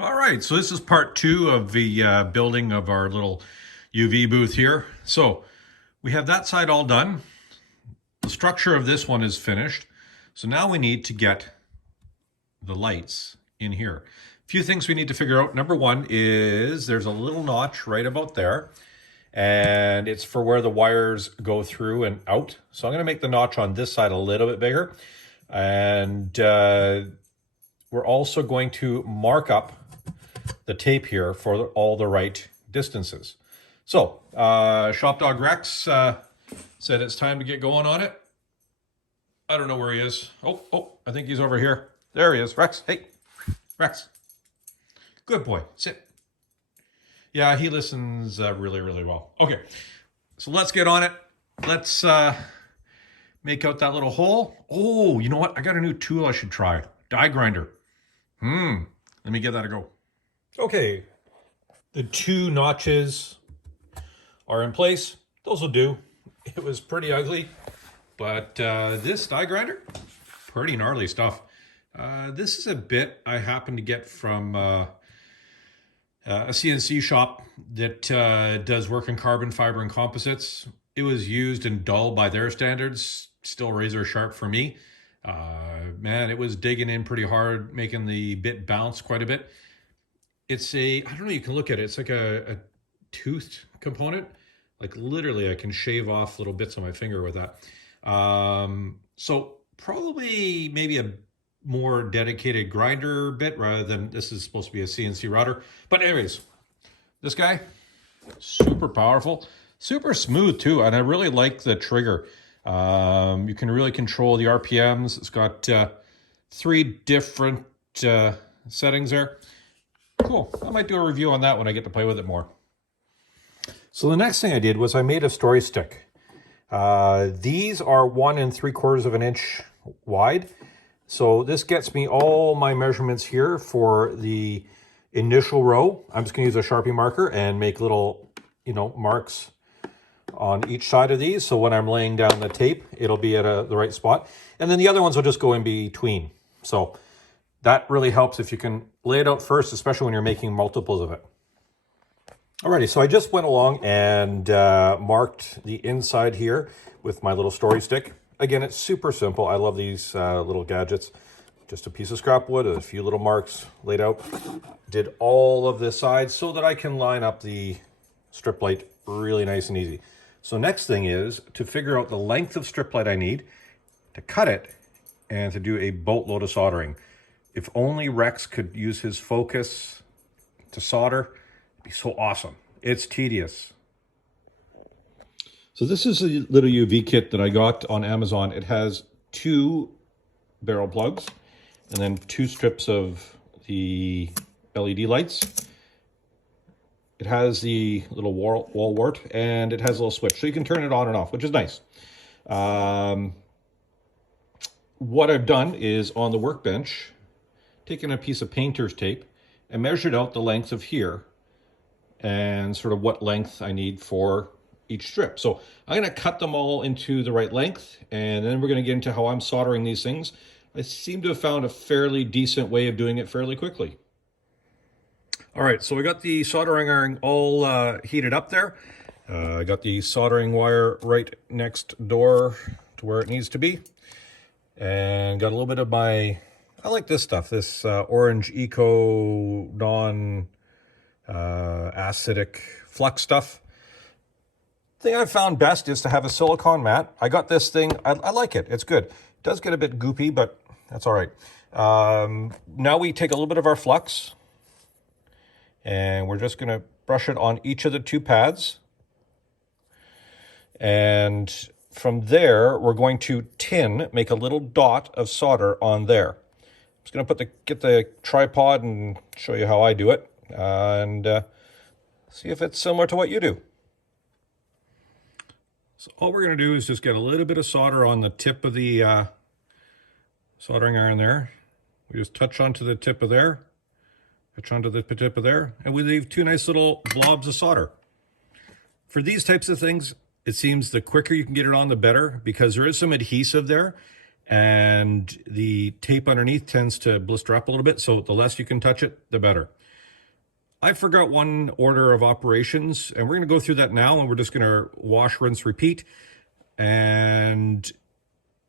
All right, so this is part two of the building of our little UV booth here. So we have that side all done. The structure of this one is finished. So now we need to get the lights in here. A few things we need to figure out. Number one is there's a little notch right about there, and it's for where the wires go through and out. So I'm going to make the notch on this side a little bit bigger. And we're also going to mark up the tape here for all the right distances. So Shop Dog Rex said it's time to get going on it. I don't know where he is. Oh, I think he's over here. There he is. Rex, hey, Rex. Good boy, sit. Yeah, he listens really, really well. Okay, so let's get on it. Let's make out that little hole. Oh, you know what? I got a new tool I should try. Die grinder. Let me give that a go. Okay, the two notches are in place. Those will do. It was pretty ugly, but this die grinder, pretty gnarly stuff. This is a bit I happened to get from a CNC shop that does work in carbon fiber and composites. It was used and dull by their standards, still razor sharp for me. Man, it was digging in pretty hard, making the bit bounce quite a bit. It's I don't know, you can look at it. It's like a toothed component. Like literally I can shave off little bits on my finger with that. So probably maybe a more dedicated grinder bit rather than this is supposed to be a CNC router. But anyways, this guy, super powerful, super smooth too. And I really like the trigger. You can really control the RPMs. It's got 3 different settings there. Cool. I might do a review on that when I get to play with it more. So the next thing I did was I made a story stick. These are 1 3/4 of an inch wide. So this gets me all my measurements here for the initial row. I'm just going to use a Sharpie marker and make little, marks on each side of these. So when I'm laying down the tape, it'll be at the right spot. And then the other ones will just go in between. So that really helps if you can lay it out first, especially when you're making multiples of it. Alrighty, so I just went along and marked the inside here with my little story stick. Again, it's super simple. I love these little gadgets. Just a piece of scrap wood, a few little marks laid out. Did all of this side so that I can line up the strip light really nice and easy. So next thing is to figure out the length of strip light I need, to cut it, and to do a boatload of soldering. If only Rex could use his focus to solder, it'd be so awesome. It's tedious. So this is a little UV kit that I got on Amazon. It has 2 barrel plugs and then 2 strips of the LED lights. It has the little wall wart and it has a little switch. So you can turn it on and off, which is nice. What I've done is on the workbench, taken a piece of painter's tape and measured out the length of here and sort of what length I need for each strip. So I'm going to cut them all into the right length, and then we're going to get into how I'm soldering these things. I seem to have found a fairly decent way of doing it fairly quickly. All right, so we got the soldering iron all heated up there. I got the soldering wire right next door to where it needs to be. And got a little bit of I like this stuff, this Orange Eco non-acidic flux stuff. The thing I've found best is to have a silicone mat. I got this thing, I like it, it's good. It does get a bit goopy, but that's all right. Now we take a little bit of our flux, and we're just gonna brush it on each of the 2 pads. And from there, we're going to make a little dot of solder on there. I'm just gonna get the tripod and show you how I do it, and see if it's similar to what you do. So all we're going to do is just get a little bit of solder on the tip of the soldering iron there. We just touch onto the tip of there, touch onto the tip of there, and we leave 2 nice little blobs of solder. For these types of things, it seems the quicker you can get it on, the better, because there is some adhesive there, and the tape underneath tends to blister up a little bit, so the less you can touch it, the better. I forgot one order of operations, and we're going to go through that now, and we're just going to wash, rinse, repeat. And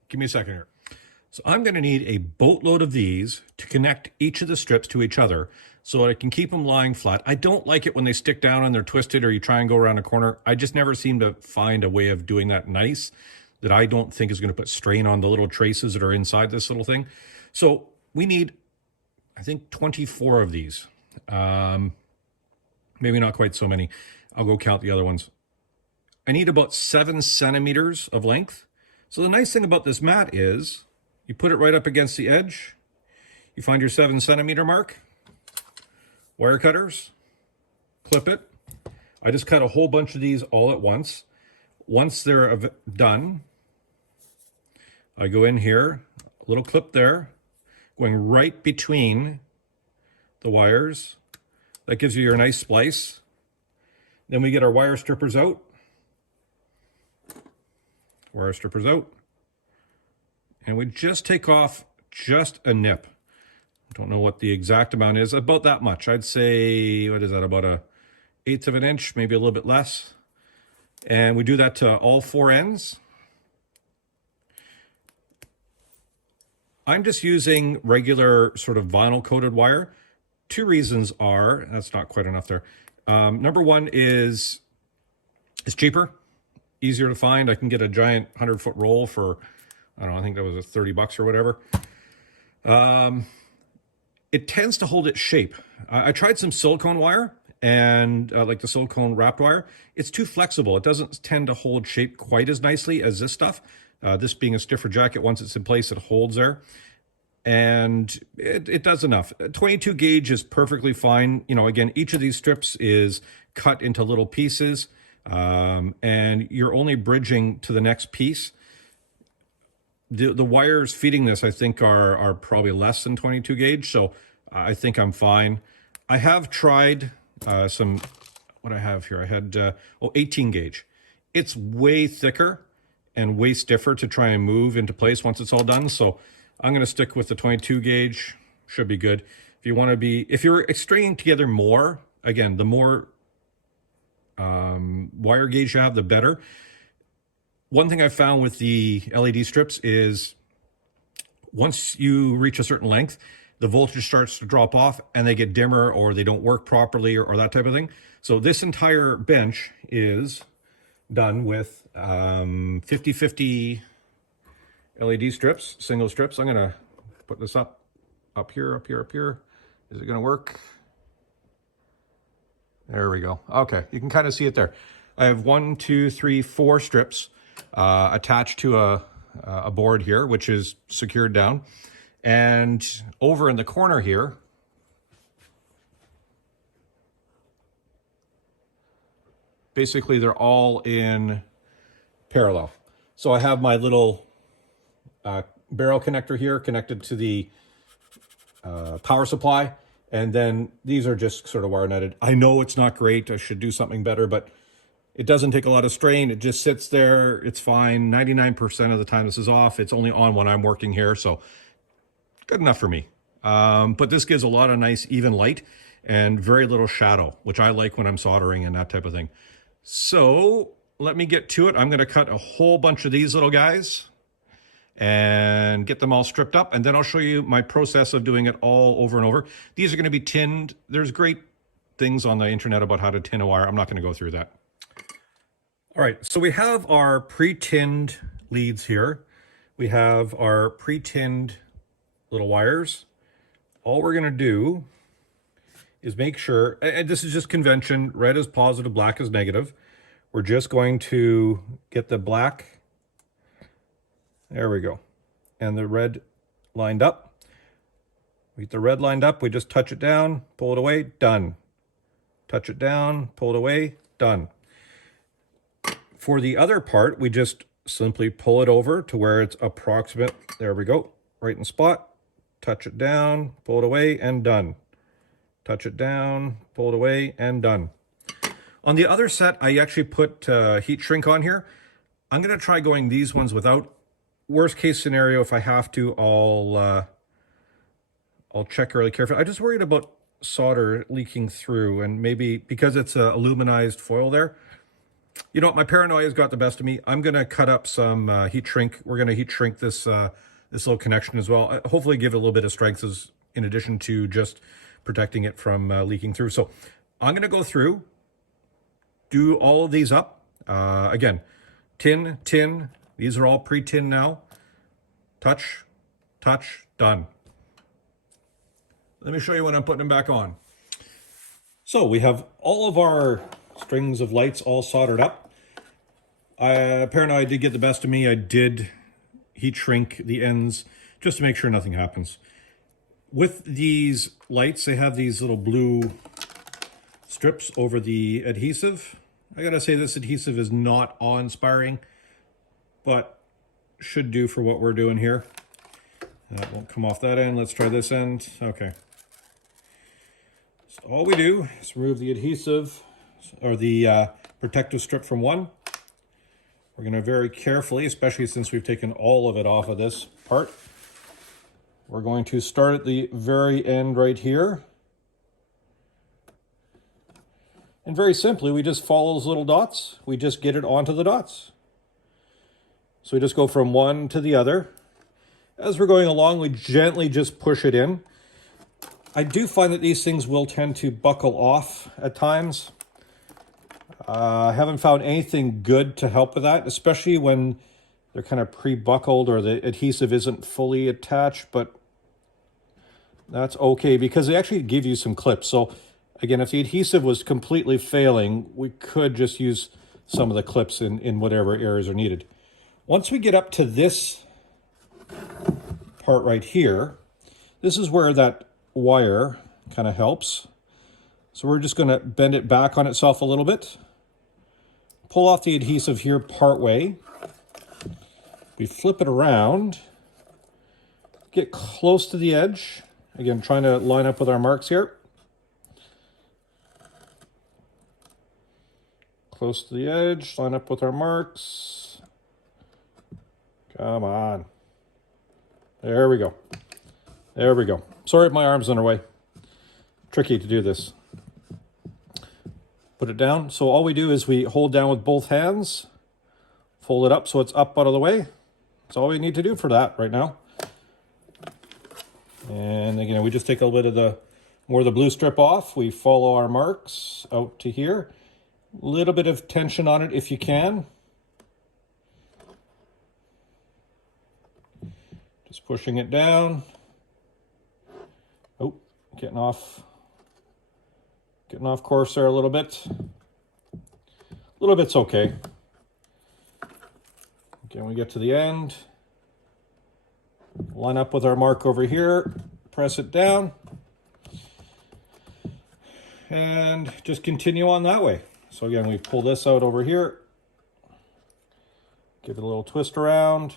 give me a second here. So I'm going to need a boatload of these to connect each of the strips to each other so I can keep them lying flat. I don't like it when they stick down and they're twisted or you try and go around a corner. I just never seem to find a way of doing that nice that I don't think is going to put strain on the little traces that are inside this little thing. So we need, I think, 24 of these. Maybe not quite so many. I'll go count the other ones. I need about 7 centimeters of length. So the nice thing about this mat is you put it right up against the edge. You find your 7 centimeter mark. Wire cutters. Clip it. I just cut a whole bunch of these all at once. Once they're done, I go in here, a little clip there, going right between the wires. That gives you your nice splice. Then we get our wire strippers out. Wire strippers out. And we just take off just a nip. I don't know what the exact amount is. About that much. I'd say, what is that, about a 1/8 of an inch, maybe a little bit less. And we do that to all 4 ends. I'm just using regular sort of vinyl coated wire. 2 reasons are, that's not quite enough there. Number one is it's cheaper, easier to find. I can get a giant 100-foot roll for, I don't know, I think that was $30 or whatever. It tends to hold its shape. I tried some silicone wire and like the silicone wrapped wire. It's too flexible. It doesn't tend to hold shape quite as nicely as this stuff. This being a stiffer jacket, once it's in place, it holds there. And it does enough. 22 gauge is perfectly fine. You know, again, each of these strips is cut into little pieces, and you're only bridging to the next piece. The wires feeding this, I think, are probably less than 22 gauge, so I think I'm fine. I have tried some, what I have here, I had 18 gauge. It's way thicker and way stiffer to try and move into place once it's all done, so I'm going to stick with the 22 gauge. Should be good. If you want to be, if you're stringing together more, again, the more wire gauge you have, the better. One thing I found with the LED strips is once you reach a certain length, the voltage starts to drop off and they get dimmer or they don't work properly or that type of thing. So this entire bench is done with 50/50 LED strips, single strips. I'm gonna put this up here, up here, up here. Is it gonna work? There we go. Okay, you can kind of see it there. I have 1, 2, 3, 4 strips attached to a board here, which is secured down. And over in the corner here, basically they're all in parallel. So I have my little barrel connector here connected to the power supply, and then these are just sort of wire netted. I know it's not great, I should do something better, but it doesn't take a lot of strain. It just sits there, it's fine. 99% of the time this is off. It's only on when I'm working here, so good enough for me. But this gives a lot of nice even light and very little shadow, which I like when I'm soldering and that type of thing. So let me get to it. I'm gonna cut a whole bunch of these little guys and get them all stripped up, and then I'll show you my process of doing it all over and over. These are going to be tinned. There's great things on the internet about how to tin a wire. I'm not going to go through that. All right, so we have our pre-tinned leads here. We have our pre-tinned little wires. All we're going to do is make sure, and this is just convention, red is positive, black is negative. We're just going to get the black, there we go, and the red lined up. We get the red lined up, we just touch it down, pull it away, done. Touch it down, pull it away, done. For the other part, we just simply pull it over to where it's approximate, there we go, right in spot, touch it down, pull it away, and done. Touch it down, pull it away, and done. On the other set, I actually put heat shrink on here. I'm gonna try going these ones without worst case scenario, if I have to, I'll check really carefully. I'm just worried about solder leaking through, and maybe because it's a aluminized foil there. You know what? My paranoia has got the best of me. I'm going to cut up some heat shrink. We're going to heat shrink this this little connection as well. Hopefully give it a little bit of strength as in addition to just protecting it from leaking through. So I'm going to go through, do all of these up. Again, tin. These are all pre-tin now. Touch, done. Let me show you when I'm putting them back on. So we have all of our strings of lights all soldered up. Paranoia did get the best of me. I did heat shrink the ends just to make sure nothing happens. With these lights, they have these little blue strips over the adhesive. I gotta say, this adhesive is not awe-inspiring, but should do for what we're doing here. That won't come off that end. Let's try this end. Okay. So all we do is remove the adhesive or the protective strip from one. We're going to very carefully, especially since we've taken all of it off of this part, we're going to start at the very end right here. And very simply, we just follow those little dots. We just get it onto the dots. So we just go from one to the other. As we're going along, we gently just push it in. I do find that these things will tend to buckle off at times. I haven't found anything good to help with that, especially when they're kind of pre-buckled or the adhesive isn't fully attached, but that's okay because they actually give you some clips. So again, if the adhesive was completely failing, we could just use some of the clips in whatever areas are needed. Once we get up to this part right here, this is where that wire kind of helps. So we're just going to bend it back on itself a little bit. Pull off the adhesive here part way. We flip it around. Get close to the edge. Again, trying to line up with our marks here. Close to the edge, line up with our marks. Come on. There we go. There we go. Sorry if my arm's in the way. Tricky to do this. Put it down. So all we do is we hold down with both hands, fold it up so it's up out of the way. That's all we need to do for that right now. And again, we just take a little bit of the more of the blue strip off. We follow our marks out to here. A little bit of tension on it if you can. Just pushing it down. Oh, getting off course there a little bit. A little bit's okay. Again, we get to the end. Line up with our mark over here. Press it down. And just continue on that way. So again, we pull this out over here. Give it a little twist around.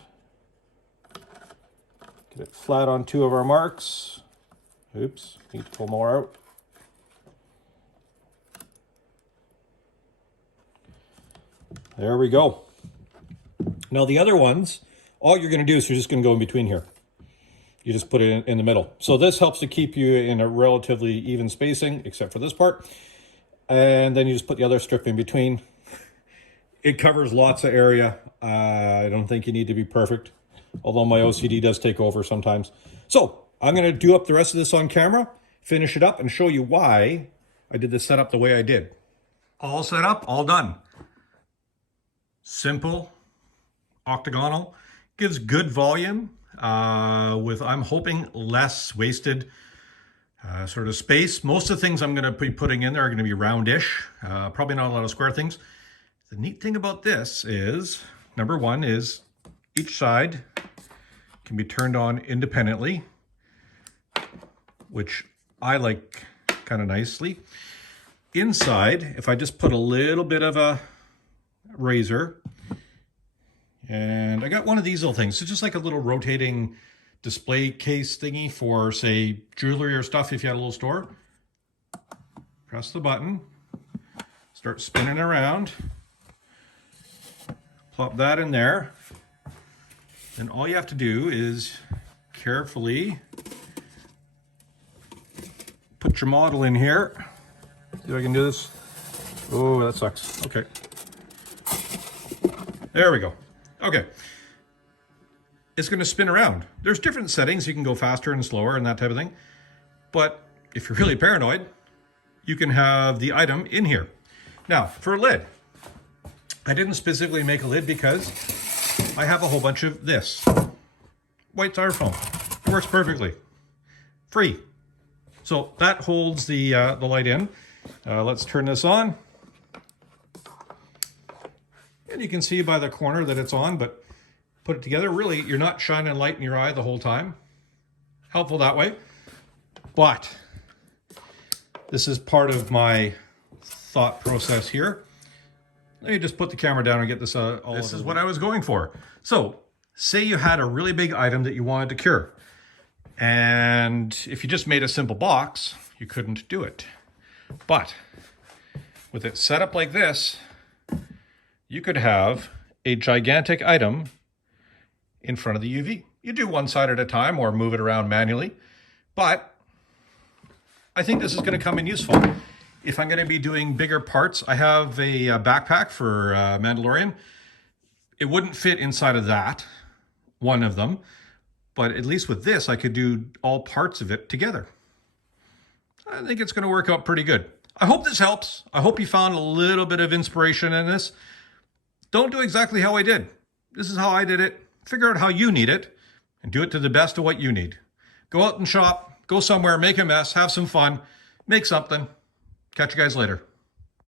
Get it flat on two of our marks. Oops, need to pull more out. There we go. Now the other ones, all you're going to do is you're just going to go in between here. You just put it in the middle. So this helps to keep you in a relatively even spacing, except for this part. And then you just put the other strip in between. It covers lots of area. I don't think you need to be perfect, although my OCD does take over sometimes. So I'm going to do up the rest of this on camera, finish it up, and show you why I did this setup the way I did. All set up, all done. Simple, octagonal, gives good volume with, I'm hoping, less wasted sort of space. Most of the things I'm going to be putting in there are going to be roundish, probably not a lot of square things. The neat thing about this is, number one is each side can be turned on independently, which I like kind of nicely. Inside, if I just put a little bit of a razor, and I got one of these little things. It's just like a little rotating display case thingy for, say, jewelry or stuff if you had a little store. Press the button, start spinning around, plop that in there, And all you have to do is carefully put your model in here. See if I can do this. Oh, that sucks. Okay. There we go. Okay. It's going to spin around. There's different settings. You can go faster and slower and that type of thing. But if you're really paranoid, you can have the item in here. Now, for a lid, I didn't specifically make a lid because I have a whole bunch of this. White styrofoam. It works perfectly. Free. So that holds the light in. Let's turn this on. And you can see by the corner that it's on, but put it together. Really, you're not shining light in your eye the whole time. Helpful that way. But this is part of my thought process here. Let me just put the camera down and get this all. This is what I was going for. So, say you had a really big item that you wanted to cure. And if you just made a simple box, you couldn't do it. But with it set up like this, you could have a gigantic item in front of the UV. You do one side at a time or move it around manually. But I think this is going to come in useful. If I'm going to be doing bigger parts, I have a backpack for Mandalorian. It wouldn't fit inside of that, one of them. But at least with this, I could do all parts of it together. I think it's going to work out pretty good. I hope this helps. I hope you found a little bit of inspiration in this. Don't do exactly how I did. This is how I did it. Figure out how you need it and do it to the best of what you need. Go out and shop, go somewhere, make a mess, have some fun, make something. Catch you guys later.